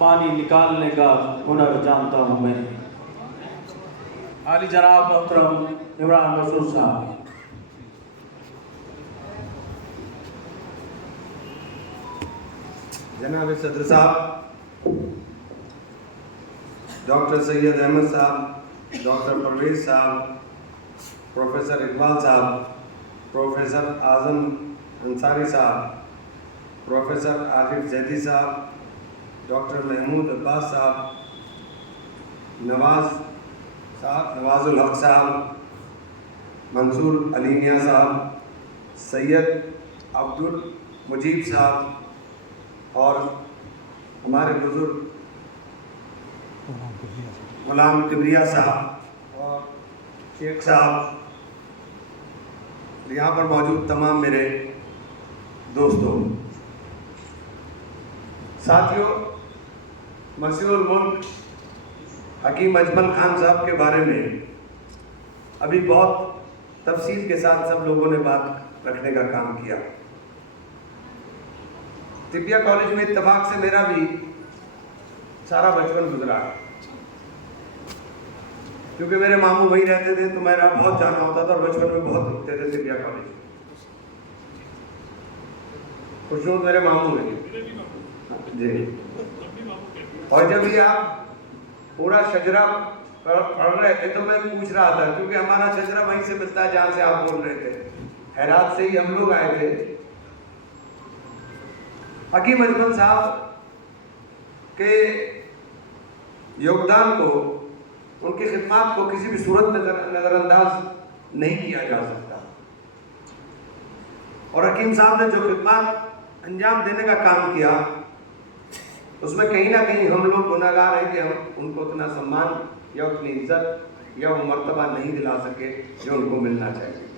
पानी निकालने का हुनर जानता हूँ मैं। आली जनाब मोहतरम इमरान रसूल साहब। जनाब सदर साहब, डॉक्टर सैयद अहमद साहब, डॉक्टर परवेज साहब, प्रोफेसर इकबाल साहब, प्रोफेसर आज़म अंसारी साहब, प्रोफेसर आरिफ जैदी साहब, डॉक्टर महमूद अब्बास साहब, नवाजुल हक साहब, मंसूर अली मियाँ साहब, सैयद अब्दुल मुजीब साहब और हमारे बुजुर्ग गुलाम किबरिया साहब और शेख साहब, यहाँ पर मौजूद तमाम मेरे दोस्तों, साथियों, मशहूर मुल्क हकीम अजमल खान साहब के बारे में अभी बहुत तफसील के साथ सब लोगों ने बात रखने का काम किया। तिब्बिया कॉलेज में इत्तेफाक से मेरा भी सारा बचपन गुजरा, क्योंकि मेरे मामू वहीं रहते थे तो मेरा बहुत जाना होता था और बचपन में बहुत रुकते थे तिब्बिया कॉलेज। खुशनूर मेरे मामू हैं जी। और जब ये आप पूरा शजरा पढ़ रहे थे तो मैं पूछ रहा था, क्योंकि हमारा शजरा वहीं से मिलता है जहाँ से आप बोल रहे थे, हैरात से ही हम लोग आए थे। हकीम अजमल साहब के योगदान को, उनकी खिदमत को किसी भी सूरत में नज़रअंदाज नहीं किया जा सकता। और हकीम साहब ने जो खिदमत अंजाम देने का काम किया, उसमें कहीं ना कहीं हम लोग गुनाहगार हैं कि हम उनको उतना सम्मान या उतनी इज्जत या वो मर्तबा नहीं दिला सके जो उनको मिलना चाहिए।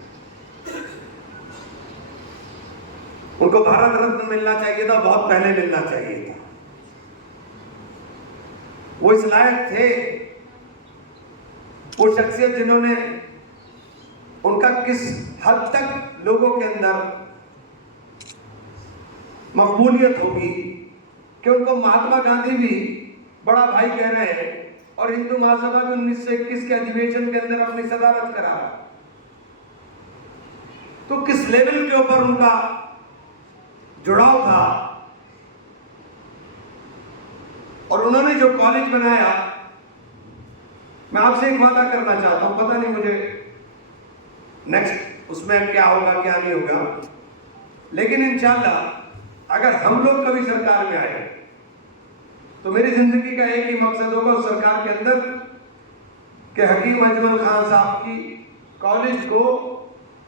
उनको भारत रत्न मिलना चाहिए था, बहुत पहले मिलना चाहिए था। वो इस लायक थे, वो शख्सियत जिन्होंने, उनका किस हद तक लोगों के अंदर मकबूलियत होगी कि उनको महात्मा गांधी भी बड़ा भाई कह रहे हैं और हिंदू महासभा भी 1921 के अधिवेशन के अंदर अपनी सदारत करा। तो किस लेवल के ऊपर उनका जुड़ाव था। और उन्होंने जो कॉलेज बनाया, मैं आपसे एक वादा करना चाहता हूं, पता नहीं मुझे नेक्स्ट उसमें क्या होगा क्या नहीं होगा, लेकिन इंशाअल्लाह अगर हम लोग कभी सरकार में आए तो मेरी जिंदगी का एक ही मकसद होगा उस सरकार के अंदर कि हकीम अजमल खान साहब की कॉलेज को,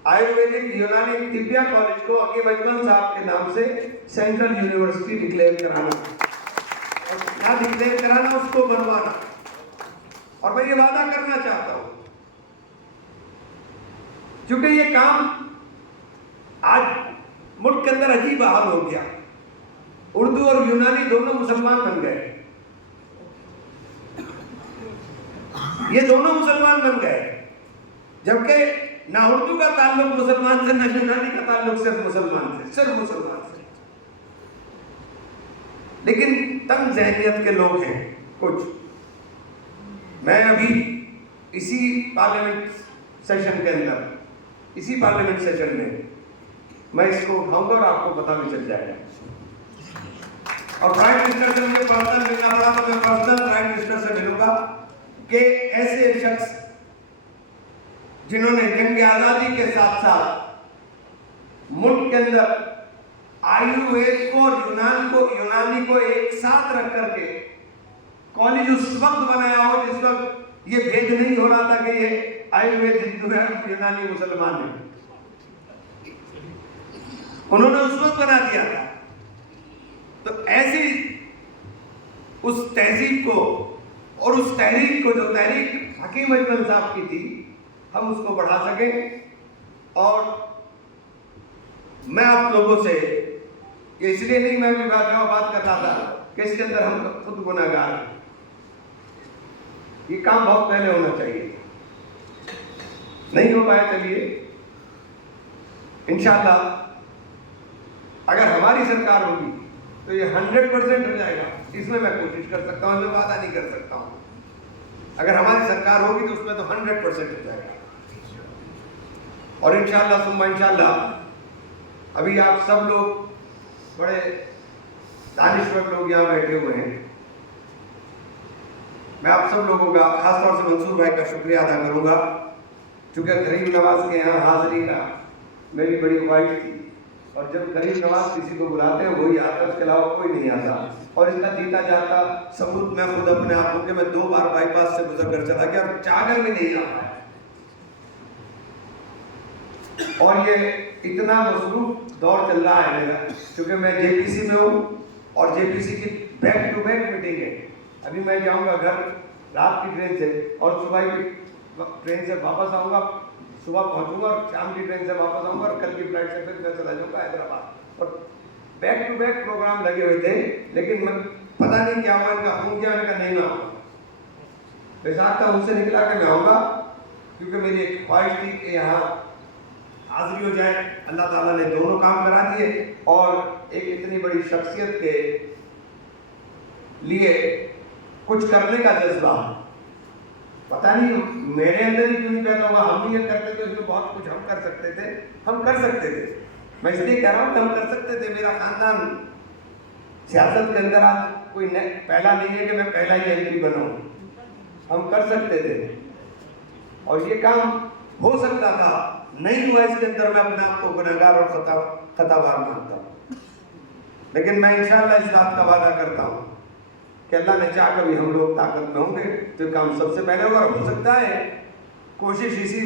आयुर्वेदिक यूनानी तिब्बिया कॉलेज को हकीम अजमल साहब के नाम से सेंट्रल यूनिवर्सिटी डिक्लेयर कराना, और क्या डिक्लेयर कराना, उसको बनवाना। और मैं ये वादा करना चाहता हूं, क्योंकि ये काम आज मुल्क के अंदर अजीब हाल हो गया। उर्दू और यूनानी दोनों मुसलमान बन गए, ये दोनों मुसलमान बन गए, जबकि ना उर्दू का ताल्लुक मुसलमान से, ना यूनानी का ताल्लुक सिर्फ मुसलमान से, सिर्फ मुसलमान से। लेकिन तंग जहनियत के लोग हैं कुछ। मैं अभी इसी पार्लियामेंट सेशन के अंदर, इसी पार्लियामेंट सेशन में मैं इसको उठाऊंगा और आपको पता भी चल जाएगा। और प्राइम मिनिस्टर से मुझे पर्सनल मिलना पड़ा तो मैं पर्सनल प्राइम मिनिस्टर से मिलूंगा कि ऐसे शख्स जिन्होंने जंग आजादी के साथ साथ मुल्क के अंदर आयुर्वेद को और यूनानी को एक साथ रख करके कॉलेज उस वक्त बनाया हो जिस वक्त ये भेद नहीं हो रहा था कि ये आयुर्वेद हिंदू है, यूनानी मुसलमान है। उन्होंने उस वक्त बना दिया था। तो ऐसी उस तहजीब को और उस तहरीक को, जो तहरीक हकीम अजमल साहब की थी, हम उसको बढ़ा सकें। और मैं आप लोगों से, ये इसलिए नहीं मैं भी बात कर रहा था कि इसके अंदर हम खुद गुनाहगार हैं, ये काम बहुत पहले होना चाहिए, नहीं हो पाया। चलिए इंशाअल्लाह अगर हमारी सरकार होगी तो ये 100% हो जाएगा। इसमें मैं कोशिश कर सकता हूँ, मैं वादा नहीं कर सकता हूँ। अगर हमारी सरकार होगी तो उसमें तो 100% हो जाएगा। और इंशाल्लाह सुम्मा इंशाल्लाह अभी आप सब लोग बड़े दानिश्वर लोग यहाँ बैठे हुए हैं। मैं आप सब लोगों का खासतौर से मंसूर भाई का शुक्रिया अदा करूँगा, चूँकि गरीब नवाज के यहाँ हाजिरी का मेरी बड़ी ख्वाहिश थी, और जब गरीब नवाज किसी को बुलाते हैं वही आता है, उसके अलावा कोई नहीं आता। और इसका जीता जाता सबूत मैं खुद अपने आप के मैं 2 बार बाईपास से गुजर कर चला गया और चागर में नहीं आ पाया। और ये इतना मसरूफ दौर चल रहा है मेरा, क्योंकि मैं जेपीसी में हूँ और जेपीसी की बैक टू बैक मीटिंग है। अभी मैं जाऊँगा घर रात की ट्रेन से और सुबह की ट्रेन से वापस आऊँगा, सुबह पहुँचूंगा और शाम की ट्रेन से वापस आऊँगा और कल की फ्लाइट से फिर मैं चला जाऊँगा हैदराबाद। और बैक टू बैक प्रोग्राम लगे हुए थे, लेकिन मैं पता नहीं क्या हुआ, इनका फोन किया, मैंने कहा नहीं मैं आऊँगा। बेसाख्ता उनसे निकला कि मैं आऊँगा, क्योंकि मेरी एक ख्वाहिश थी कि यहाँ हाजिरी हो जाए। अल्लाह ताला ने दोनों काम करा दिए, और एक इतनी बड़ी शख्सियत के लिए कुछ करने का जज्बा पता नहीं मेरे अंदर ही क्यों नहीं पैदा हुआ। हम भी ये करते थे, इसमें बहुत कुछ हम कर सकते थे, हम कर सकते थे। मैं इसलिए कह रहा हूँ कि हम कर सकते थे। मेरा खानदान सियासत के अंदर आज कोई पहला नहीं है कि मैं पहला ही एमपी बनाऊँ, हम कर सकते थे और ये काम हो सकता था। नहीं हुआ, इसके अंदर मैं अपने आप को गुनहगार और खतावार मानता हूँ। लेकिन मैं इंशाअल्लाह इस बात का वादा करता हूँ कि अल्लाह ने चाह कभी हम लोग ताकत में होंगे तो काम सबसे पहले होगा। हो सकता है कोशिश इसी